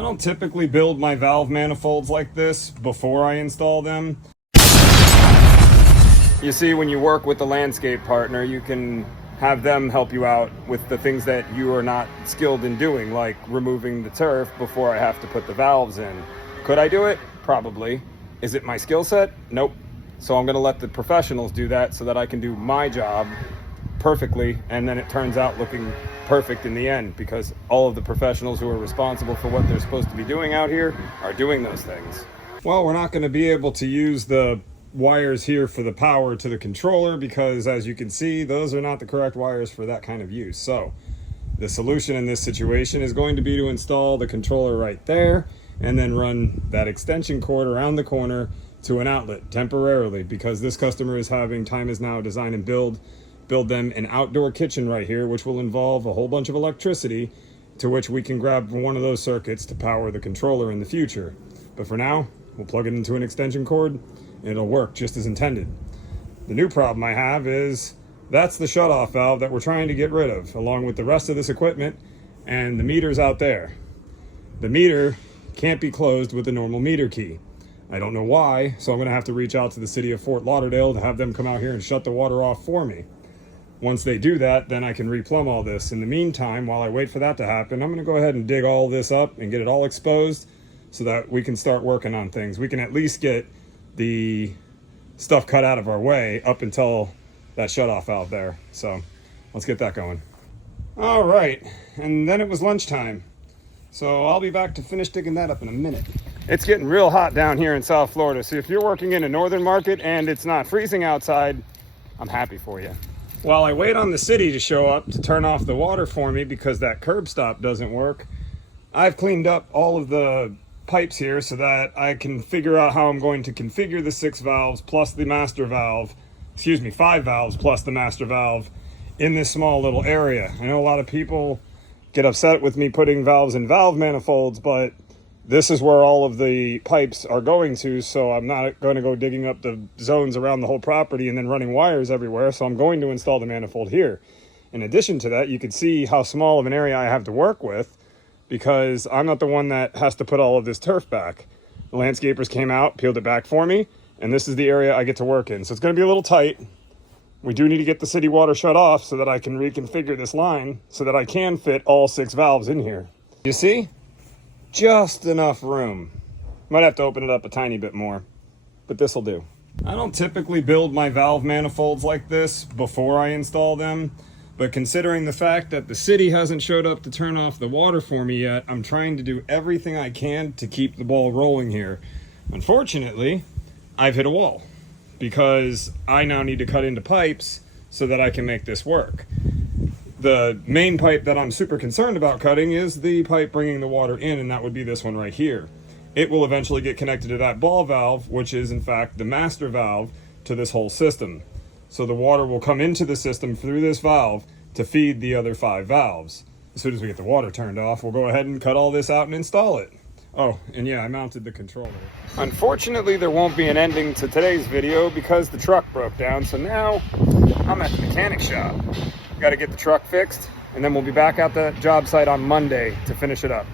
I don't typically build my valve manifolds like this before I install them. You see, when you work with a landscape partner, you can have them help you out with the things that you are not skilled in doing, like removing the turf before I have to put the valves in. Could I do it? Probably. Is it my skill set? Nope. So I'm going to let the professionals do that so that I can do my job perfectly, and then it turns out looking perfect in the end, because all of the professionals who are responsible for what they're supposed to be doing out here are doing those things. Well, we're not going to be able to use the wires here for the power to the controller because, as you can see, those are not the correct wires for that kind of use. So the solution in this situation is going to be to install the controller right there and then run that extension cord around the corner to an outlet temporarily, because this customer is having time is now design and build them an outdoor kitchen right here, which will involve a whole bunch of electricity, to which we can grab one of those circuits to power the controller in the future. But for now, we'll plug it into an extension cord and it'll work just as intended. The new problem I have is that's the shutoff valve that we're trying to get rid of, along with the rest of this equipment, and the meter's out there. The meter can't be closed with a normal meter key. I don't know why, so I'm going to have to reach out to the city of Fort Lauderdale to have them come out here and shut the water off for me. Once they do that, then I can replumb all this. In the meantime, while I wait for that to happen, I'm going to go ahead and dig all this up and get it all exposed so that we can start working on things. We can at least get the stuff cut out of our way up until that shutoff valve there. So let's get that going. All right, and then it was lunchtime. So I'll be back to finish digging that up in a minute. It's getting real hot down here in South Florida. So if you're working in a northern market and it's not freezing outside, I'm happy for you. While I wait on the city to show up to turn off the water for me because that curb stop doesn't work, I've cleaned up all of the pipes here so that I can figure out how I'm going to configure the 6 valves plus the master valve, 5 valves plus the master valve in this small little area. I know a lot of people get upset with me putting valves in valve manifolds, but this is where all of the pipes are going to, so I'm not going to go digging up the zones around the whole property and then running wires everywhere, so I'm going to install the manifold here. In addition to that, you can see how small of an area I have to work with, because I'm not the one that has to put all of this turf back. The landscapers came out, peeled it back for me, and this is the area I get to work in. So it's going to be a little tight. We do need to get the city water shut off so that I can reconfigure this line so that I can fit all 6 valves in here. You see? Just enough room. Might have to open it up a tiny bit more, but this will do. I don't typically build my valve manifolds like this before I install them, but considering the fact that the city hasn't showed up to turn off the water for me yet, I'm trying to do everything I can to keep the ball rolling here. Unfortunately, I've hit a wall because I now need to cut into pipes so that I can make this work. The main pipe that I'm super concerned about cutting is the pipe bringing the water in, and that would be this one right here. It will eventually get connected to that ball valve, which is in fact the master valve to this whole system. So the water will come into the system through this valve to feed the other 5 valves. As soon as we get the water turned off, we'll go ahead and cut all this out and install it. Oh, and yeah, I mounted the controller. Unfortunately, there won't be an ending to today's video because the truck broke down, so now I'm at the mechanic shop. Got to get the truck fixed, and then we'll be back at the job site on Monday to finish it up.